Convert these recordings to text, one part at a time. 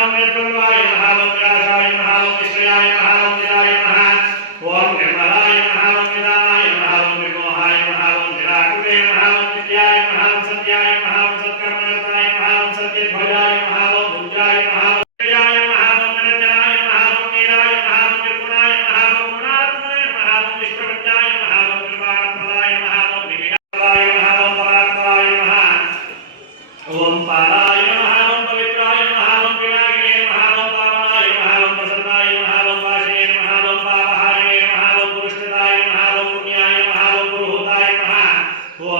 Mahalam, Nirvana, Mahalam, Vyasa, Mahalam, Vishnu.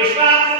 Vishwa